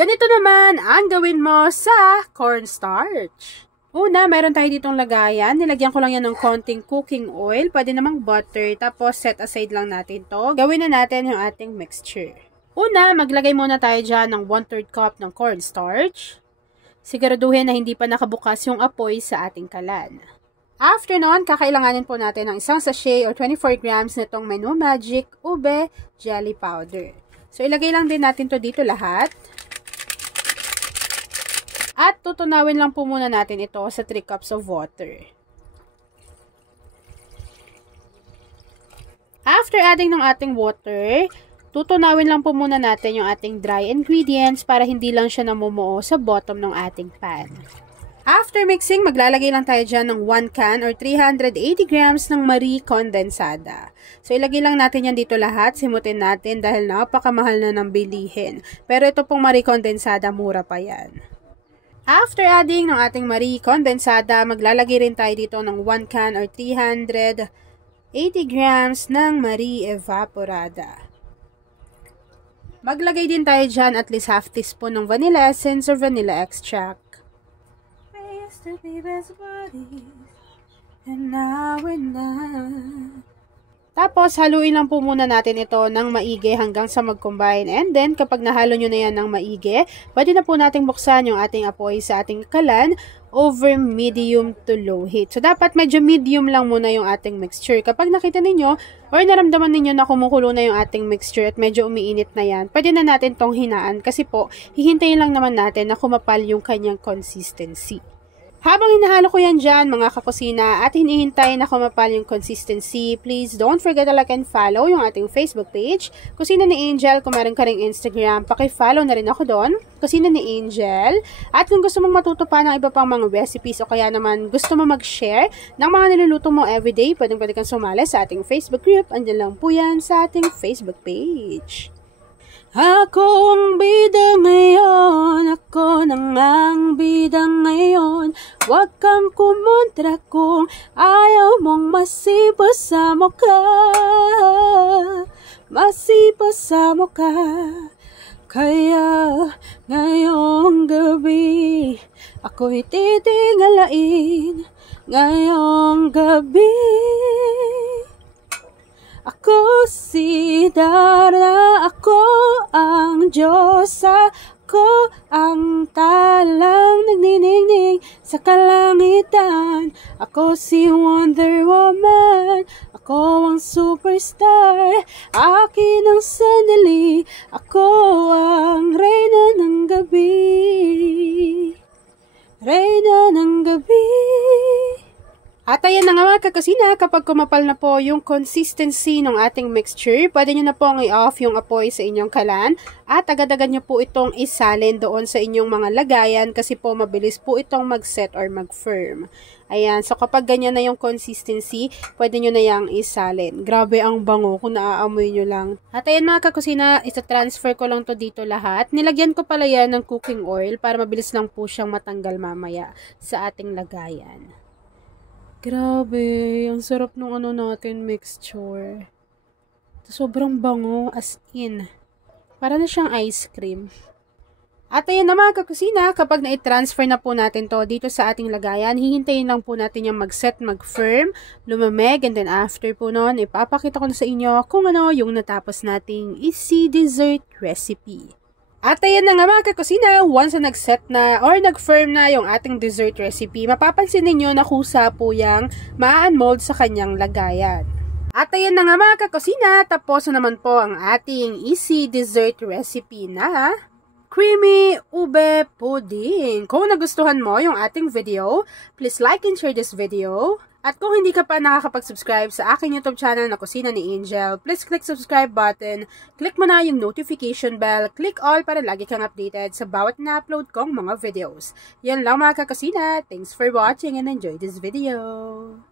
Ganito naman ang gawin mo sa cornstarch. Una, meron tayo ditong lagayan. Nilagyan ko lang yan ng konting cooking oil. Pwede namang butter. Tapos, set aside lang natin to. Gawin na natin yung ating mixture. Una, maglagay muna tayo dyan ng 1/3 cup ng cornstarch. Siguraduhin na hindi pa nakabukas yung apoy sa ating kalan. After nun, kakailanganin po natin ng isang sachet or 24 grams nitong Menu Magic Ube Jelly Powder. So, ilagay lang din natin to dito lahat. At tutunawin lang po muna natin ito sa 3 cups of water. After adding ng ating water, tutunawin lang po muna natin yung ating dry ingredients para hindi lang siya namumuo sa bottom ng ating pan. After mixing, maglalagay lang tayo dyan ng 1 can or 380 grams ng Marie Condensada. So, ilagay lang natin yan dito lahat. Simutin natin dahil napakamahal na ng bilihin. Pero ito pong Marie Condensada, mura pa yan. After adding ng ating Marie Condensada, maglalagay rin tayo dito ng 1 can or 380 grams ng Marie Evaporada. Maglagay din tayo dyan at least half teaspoon ng vanilla essence or vanilla extract. We used to be best buddies, and now we're not. Tapos, haluin lang po muna natin ito ng maigi hanggang sa mag-combine. And then, kapag nahalo nyo na yan ng maigi, pwede na po natin buksan yung ating apoy sa ating kalan over medium to low heat. So, dapat medyo medium lang muna yung ating mixture. Kapag nakita ninyo or naramdaman ninyo na kumukulo na yung ating mixture at medyo umiinit na yan, pwede na natin tong hinaan kasi po, hihintayin lang naman natin na kumapal yung kanyang consistency. Habang hinahalo ko yan dyan, mga kakusina, at hinihintay na kumapal yung consistency, please don't forget to like and follow yung ating Facebook page, Kusina ni Angel. Kung meron ka ring Instagram, paki-follow na rin ako doon, Kusina ni Angel. At kung gusto mong matuto pa ng iba pang mga recipes o kaya naman gusto mo mag-share ng mga niluluto mo everyday, pwede kang sumali sa ating Facebook group. Andyan lang po yan sa ating Facebook page. Ako ang bida ngayon, ako nang ang bida ngayon. Huwag kang kumontra kung ayaw mong masipa sa mukha. Masipa sa mukha. Kaya ngayong gabi, ako'y titingalain. Ngayong gabi, ako si Dara, ako ang Diyosa, ako ang talang nagniningning sa kalangitan. Ako si Wonder Woman, ako ang superstar, akin ang sandali, ako ang reyna ng gabi. Reyna ng gabi. At ayan na nga mga kakusina, kapag kumapal na po yung consistency ng ating mixture, pwede nyo na pong i-off yung apoy sa inyong kalan at agad-agad nyo po itong isalin doon sa inyong mga lagayan kasi po mabilis po itong mag-set or mag-firm. Ayan, so kapag ganyan na yung consistency, pwede nyo na yung isalin. Grabe ang bango kung naaamoy nyo lang. At ayan mga kakusina, isa-transfer ko lang to dito lahat. Nilagyan ko pala yan ng cooking oil para mabilis lang po siyang matanggal mamaya sa ating lagayan. Grabe, ang sarap nung ano natin mixture. Sobrang bango, as in. Para na siyang ice cream. At ayan na mga kakusina, kapag na-transfer na po natin to dito sa ating lagayan, hihintayin lang po natin yung mag-set, mag-firm, lumamig, and then after po nun, ipapakita ko na sa inyo kung ano yung natapos nating easy dessert recipe. At ayan na nga mga kakusina, once na nag-set na or nag-firm na yung ating dessert recipe, mapapansin ninyo na kusa po yung ma-unmold sa kanyang lagayan. At ayan na nga mga kakusina, tapos na naman po ang ating easy dessert recipe na creamy ube pudding. Kung nagustuhan mo yung ating video, please like and share this video. At kung hindi ka pa nakakapag-subscribe sa aking YouTube channel na Kusina ni Angel, please click subscribe button, click mo na yung notification bell, click all para lagi kang updated sa bawat na-upload kong mga videos. Yan lang mga kakusina. Thanks for watching and enjoy this video.